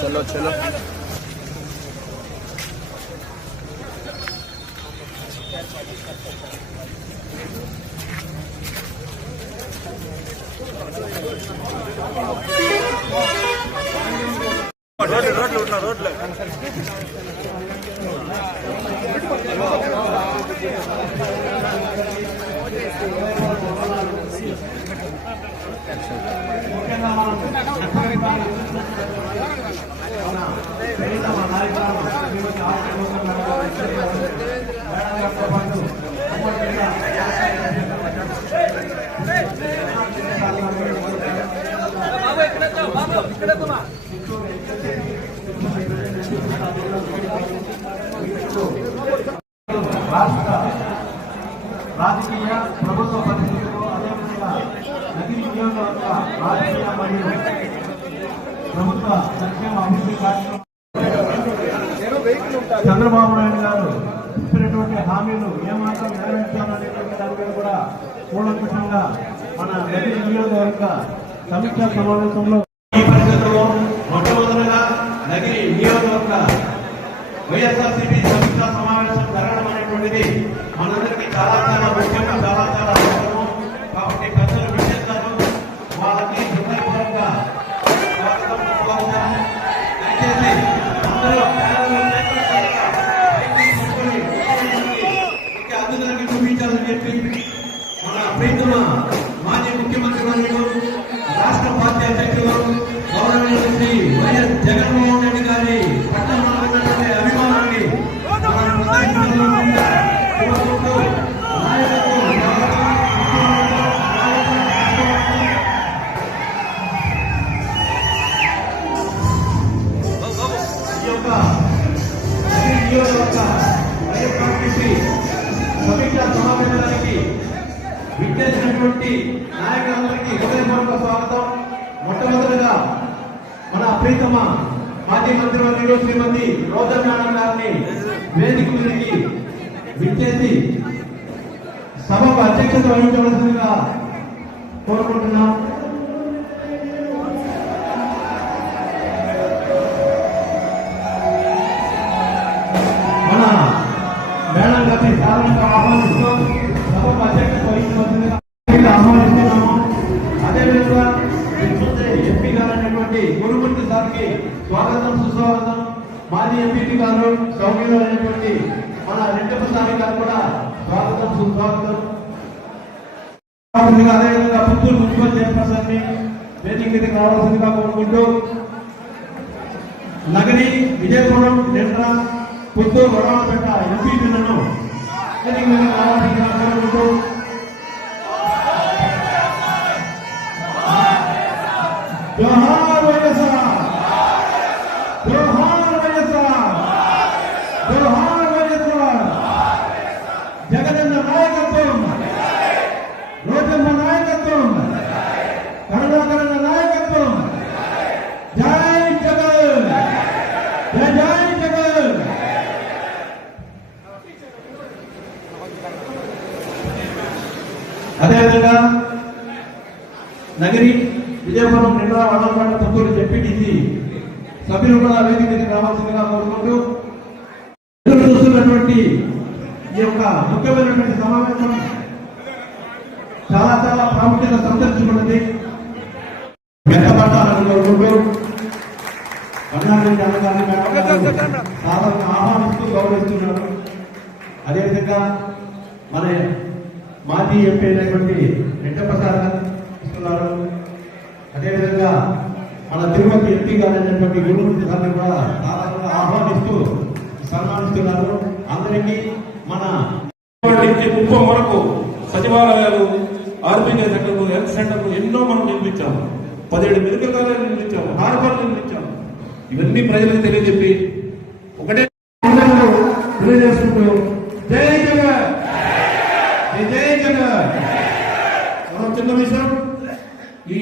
चलो चलो। Road road చలో రాష్ట్ర రాజకీయ ప్రభుత్వ పరిస్థితులు అదేవిధంగా నగరి నియోజకవర్గ రాజకీయ మరియు ప్రభుత్వ సంక్షేమ అభివృద్ధి కార్యక్రమం చంద్రబాబు నాయుడు గారు ఇచ్చినటువంటి హామీలు ఏమాత్రం నెరవేర్చాలనేటువంటి దాని మీద కూడా కూలంకుషంగా మన నియోజకవర్గ సమీక్షా సమావేశంలో ఈ పరిస్థితుల్లో మొట్టమొదటిగా నగిరి నియోజకవర్గ వైఎస్ఆర్సీపీ సమీక్షా సమావేశం జరగడం అనేటువంటిది మనందరికీ ఈ యొక్క నియోజకవర్గ వైఎస్ఆర్సీపీ సమీక్షా సమావేశానికి విచ్చేసినటువంటి నాయకులందరికీ హృదయపూర్వక స్వాగతం. మొట్టమొదటిగా మన ప్రీతమ మాజీ మంత్రివర్యులు శ్రీమతి రోజా గారిని వేదిక మీదకి విచ్చేసి సభకు అధ్యక్షత వహించవలసిందిగా కోరుకుంటున్నాం. అయినటువంటి గురుమూర్తి సార్కి స్వాగతం సుస్వాగతం. మాజీ ఎంపీ గారు సౌమ్యులు అయినటువంటి మన రెడ్డప్ప స్వామి గారు కూడా స్వాగతం సుస్వాగతం. అదేవిధంగా పుత్తూరు మున్సిపల్ చైర్పర్సన్ని వేదిక మీదకి రావాల్సిందిగా కోరుకుంటూ నగరి విజయపురం నిండ్ర పుత్తూరు వడవలపేట ఎంపీలను వేదిక మీదకి కోరుకుంటూ జోహార్ వైఎస్ఆర్ జోహార్ వైఎస్ఆర్ జోహార్ వైఎస్ఆర్ జగనన్న నాయకత్వం రోజమ్మ నాయకత్వం కరుణాకరణ నాయకత్వం జై జగన్ జై జై జగన్ అదేవిధంగా నగరి విజయపురం నిండా వడలపాట పుత్తూరు జెడ్పీటీసీ సభ్యులు కూడా వేదిక మీదకి రావాల్సిందిగా కోరుకుంటూ చూస్తున్నటువంటి ఈ యొక్క ముఖ్యమైనటువంటి సమావేశం చాలా చాలా ప్రాముఖ్యత సంతరించుకున్నది. వెనకబట్టాలని కోరుకుంటూ అన్నారెడ్డి అన్నగారిని సాధారణ ఆహ్వానిస్తూ గౌరవిస్తున్నాను అదేవిధంగా మన మాజీ ఎంపీ అయినటువంటి వెంకటప్ప గారు ఇస్తున్నారు. అదేవిధంగా మన తిరుమతి ఎంపీ గారైనటువంటి గురువు గారిని కూడా దాదాపుగా ఆహ్వానిస్తూ సన్మానిస్తున్నారు. అందరికీ మన నుంచి మనకు సచివాలయాలు ఆర్బీఐ సెంటర్లు హెల్త్ సెంటర్లు ఎన్నో మనం నిర్మించాము. పదిహేడు మెడికల్ కాలేజీలు నిర్మించాము హార్బర్ నిర్మించాము. ఇవన్నీ ప్రజలకు తెలియజెప్పి ఒకటే తెలియజేసుకుంటూ చిన్న విషయం. ఈ